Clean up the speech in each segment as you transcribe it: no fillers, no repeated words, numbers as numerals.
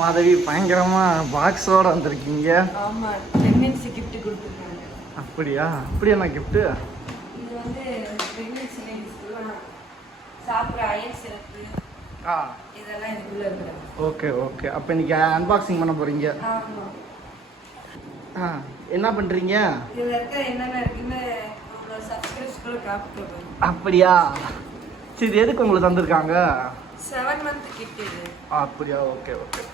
மாதவி பயங்கரமா பாக்ஸோட வந்திருக்கீங்க. ஆமா, பிரெக்னன்சி கிஃப்ட் கொடுத்துருக்காங்க. அப்படியா? அப்படியா நான் கிஃப்ட்? இது வந்து பிரெக்னன்சி லேடிஸ்க்குலாம் சாப்பிட்ற அயன் சிரப்பு இதெல்லாம் இதுக்குள்ள இருக்கு. Okay okay. அப்போ இன்னைக்கு அன்பாக்சிங் பண்ண போறீங்க? ஆமா. என்ன பண்றீங்க? இதுல இருக்க என்னென்ன இருக்குன்னு உங்களோட சப்ஸ்கிரைபர்ஸ்க்கு காமிக்கிறேன். அப்படியா? சரி, இது எதுக்கு உங்களுக்கு தந்திருக்காங்க? 7 மந்த் கிட் இது. அப்படியா? Okay okay.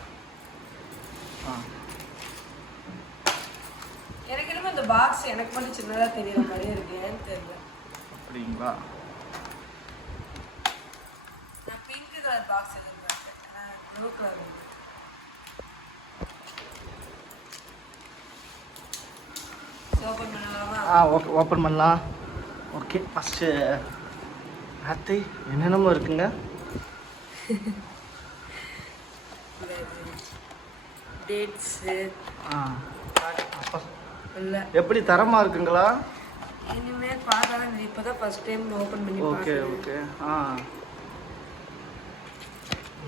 எனக்கு என்னமோ இந்த பாக்ஸ் எனக்கு மட்டும் சின்னதா தெரியற மாதிரியே இருக்கு. ஏன்னு தெரியல. அப்படிங்களா? நான் பிங்க் கலர் பாக்ஸ் எதிர்பார்த்தேன். ஆனால் ப்ளூ கலர் இருக்கு. ஓப்பன் பண்ணலாமா? ஓகே, ஓப்பன் பண்ணலாம். ஓகே, ஃபஸ்ட்டு அத்தை என்னென்னமோ இருக்குங்க. டேட்ஸு. இல்லை, எப்படி தரமாக இருக்குங்களா? இனிமேல் பார்க்கலாம். இப்போ தான் ஃபஸ்ட் டைம் ஓப்பன் பண்ணி. Okay okay.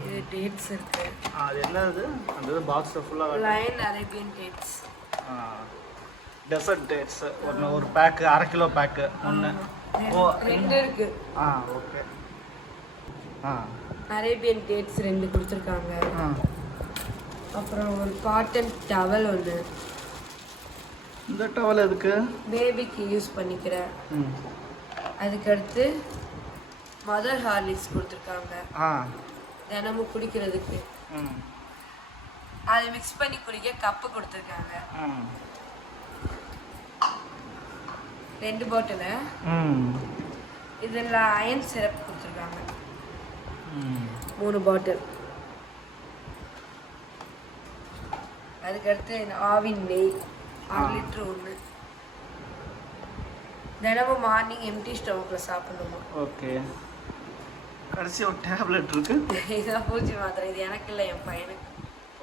இது டேட்ஸ் இருக்கு. அது என்னது? அந்த பாக்ஸ் ஃபுல்லாக line Arabian dates. Desert dates ஒரு பேக்கு, 1/2 கிலோ பேக்கு ஒன்று. ரெண்டு இருக்கு. ஓகே. அரேபியன் டேட்ஸ் 2 கொடுத்துருக்காங்க. அப்புறம் ஒரு காட்டன் டவல் ஒன்று. இந்த டவல் எதுக்கு? பேபிக்கு யூஸ் பண்ணிக்கிறேன். அதுக்கடுத்து மதர் ஹார்லிக்ஸ் கொடுத்துருக்காங்க. தினமும் குடிக்கிறதுக்கு. அதை மிக்ஸ் பண்ணி குடிக்க கப்பு கொடுத்துருக்காங்க. 2 பாட்டில். இதில் அயன் சிரப் கொடுத்துருக்காங்க 3 பாட்டில். அதுக்கடுத்து ஆவின் நெய் 6 லிட்டர் ஒன்று. தினமும் மார்னிங் எம்டி ஸ்டமக்கில் சாப்பிடணுமா? ஓகே. கடைசி ஒரு டேப்லெட் இருக்கு. இதுதான் பூச்சி மாத்திரை. இது எனக்கு இல்லை, என் பையனுக்கு.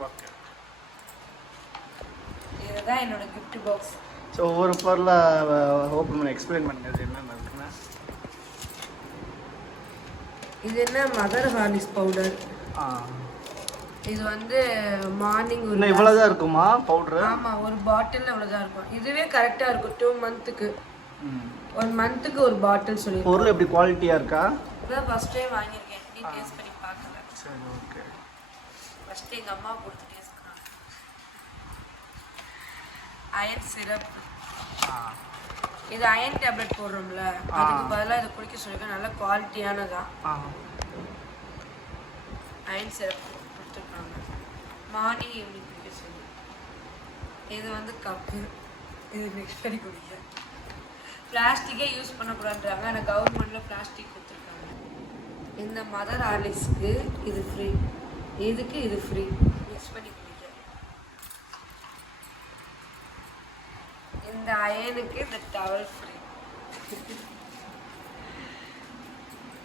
ஓகே. இதுதான் என்னோட கிஃப்ட் பாக்ஸ். ஸோ ஒவ்வொரு பொருளை ஓப்பன் பண்ணி எக்ஸ்பிளைன் பண்ணுறது என்னென்ன இருக்குன்னா, இது என்ன மதர் ஹார்லிக்ஸ் பவுடர். இது வந்து மார்னிங் ஒரு இவ்வளோதான் இருக்குமா பவுடர்? ஆமாம், ஒரு பாட்டிலில் இவ்வளோதான் இருக்கும். இதுவே கரெக்டாக இருக்கும் 2 மந்த்துக்கு. 1 மந்த்துக்கு ஒரு பாட்டில் சொல்லி. பொருள் எப்படி குவாலிட்டியாக இருக்கா? இப்போதான் ஃபஸ்ட் டைம் வாங்கியிருக்கேன். நீ டேஸ்ட் பண்ணி பார்க்கல. சரி, ஓகே. ஃபஸ்ட்டு எங்கள் அம்மா கொடுத்து டேஸ்ட் பண்ணாங்க. Iron syrup. இது அயன் டேப்லெட் போடுறோம்ல, அதுக்கு பதிலாக இதை குடிக்க சொல்லியிருக்கேன். நல்ல குவாலிட்டியானதான். அயன் சிரப் கொடுத்துருக்காங்க. மார்னிங் ஈவினிங் குடிக்க சொல்லி. இது வந்து கப்பு. இது மிக்ஸ் பண்ணி குடிக்க. பிளாஸ்டிக்கே யூஸ் பண்ணக்கூடாதுன்றாங்க. ஆனால் கவர்மெண்ட்டில் பிளாஸ்டிக் கொடுத்துருக்காங்க. இந்த மதர் ஹார்லிக்ஸ்க்கு இது ஃப்ரீ, இதுக்கு இது ஃப்ரீ. மிக்ஸ் பண்ணி குடிக்க. இந்த அயனுக்கு இந்த டவல் ஃப்ரீ.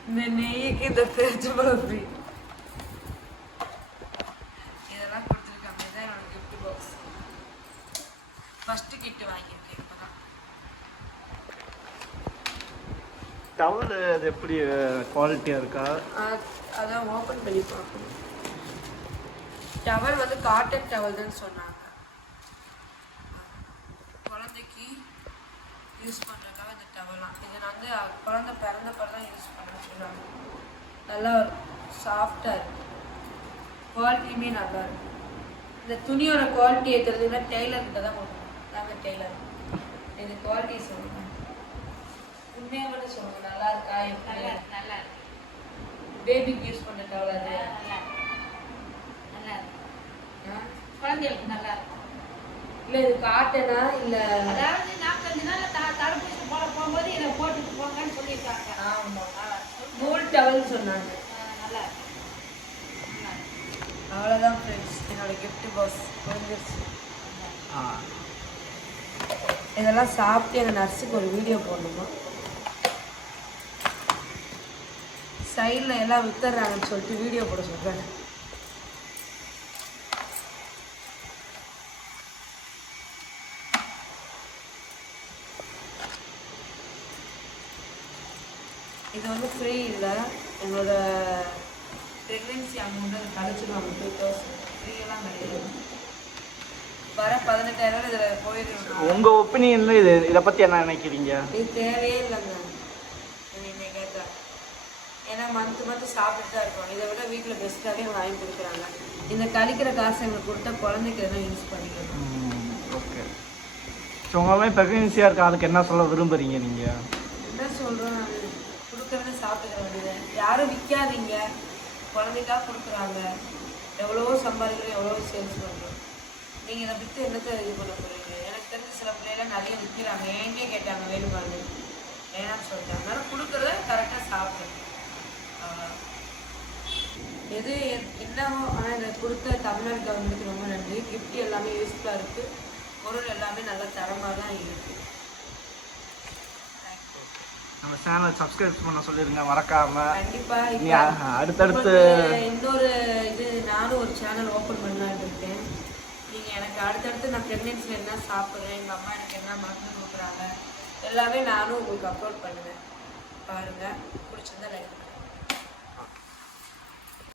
இந்த நெய்யுக்கு இந்த பேரிச்சம்பழம் ஃப்ரீ. இதெல்லாம் கொடுத்துருக்காங்க. இதுதான் என்னோட கிஃப்ட் பாக்ஸ். ஃபஸ்ட்டு கிஃப்ட் வாங்கியிருக்கேன் இப்போ தான். டவல் அது எப்படி குவாலிட்டியாக இருக்கா? அதான் ஓப்பன் பண்ணி பார்க்கணும். டவல் வந்து காட்டன் டவல் தான் சொன்னாங்க. குழந்தைக்கு யூஸ் பண்ணுறதுக்காக இந்த டவலாம். இது நான் வந்து குழந்தை பிறந்தப்பறம் தான் யூஸ் பண்ண சொல்கிறாங்க. நல்லா சாஃப்டாக இருக்கும். குவாலிட்டியுமே நல்லா இருக்கும். இந்த துணியோட குவாலிட்டியை தெரிஞ்சுன்னா டெய்லர்கிட்ட தான் கொடுக்கணும். நாங்கள் டெய்லர். இது குவாலிட்டி சொல்லுங்கள். உண்மையாக மட்டும் சொல்லுங்கள். நல்லா இருக்கா? எப்படி? நல்லா இருக்கு. பேபிக்கு யூஸ் பண்ண டவல் அது நல்லா இருக்கு. குழந்தைகளுக்கு நல்லா இருக்கும். இல்லை இது காட்டனா? இல்லை, அதாவது 45 நாள் தடுப்பூசி போட போகும்போது இதை போட்டுட்டு போங்கன்னு சொல்லியிருக்காங்க. ஆமாம், நூல் டவல்னு சொன்னாங்க. நல்லா இருக்கு. அவ்வளோதான் ஃப்ரெண்ட்ஸ், என்னோட கிஃப்ட் பாக்ஸ் வந்துருச்சு. இதெல்லாம் சாப்பிட்டு எங்கள் நர்ஸுக்கு ஒரு வீடியோ போடணுமா? சைடில் எல்லாம் வித்துறாங்கன்னு சொல்லிட்டு வீடியோ போட சொல்கிறாங்க. இது வந்து ஃப்ரீ இல்லை. என்னோட ப்ரெக்னென்சி அமௌண்ட் அது கழிச்சிடுவாங்க 2000. ஃப்ரீயெல்லாம் கிடையாது. வர 18,000 இதில் போயிடும். உங்கள் ஒப்பீனியனில் இதை பற்றி என்ன நினைக்கிறீங்க? இது தேவையே இல்லைங்க என்னை கேட்டால். ஏன்னா மந்த்து சாப்பிட்டு தான் இருக்கோம். இதை விட வீட்டில் பெஸ்ட்டாகவே வாங்கி கொடுக்குறாங்க. இந்த கழிக்கிற காசு எங்களுக்கு கொடுத்தா குழந்தைக்கு எதாவது யூஸ் பண்ணிக்கணும். ஓகே. ஸோ உங்களுமே ப்ரெக்னென்சியாக இருக்க அதுக்கு என்ன சொல்ல விரும்புகிறீங்க நீங்கள்? என்ன சொல்கிறோம், நான் கொடுக்குறத சாப்பிட்டுக்கிற வேண்டியது. யாரும் விற்காதீங்க, குழந்தைக்காக கொடுக்குறாங்க. எவ்வளவோ சம்பாதிக்கிறோம், எவ்வளோ சேல்ஸ் பண்ணுறோம். நீங்கள் இதை விற்று என்னத்தை இது பண்ண போகிறீங்க? எனக்கு தெரிஞ்ச சில பிள்ளைலாம் நிறைய விற்கிறாங்க. என்கிட்டே கேட்டாங்க வேணுமான்னு, வேணாம்னு சொல்லிட்டாங்க. அதனால் கொடுக்குறத கரெக்டாக சாப்பிடுங்க. எது என்னவோ. ஆனால் இதை கொடுத்த தமிழ்நாடு கவர்மெண்ட்டுக்கு ரொம்ப நன்றி. கிஃப்ட் எல்லாமே யூஸ்ஃபுல்லாக இருக்குது. பொருள் எல்லாமே நல்ல தரமாக தான் இருக்குது. நம்ம சேனலை சப்ஸ்கிரைப் பண்ண சொல்லிடுங்க மறக்காமல். கண்டிப்பாக. அடுத்தடுத்து இன்னொரு இது நானும் ஒரு சேனல் ஓப்பன் பண்ணலான்னு இருக்கேன். நீங்கள் எனக்கு அடுத்தடுத்து நான் ப்ரெக்னென்சியில் என்ன சாப்பிட்றேன், எங்கள் அம்மா எனக்கு என்ன மருந்து கொடுக்குறாங்க எல்லாமே நானும் உங்களுக்கு அப்லோட் பண்ணுவேன். பாருங்கள், பிடிச்சிருந்தா லைக் பண்ணுங்கள்.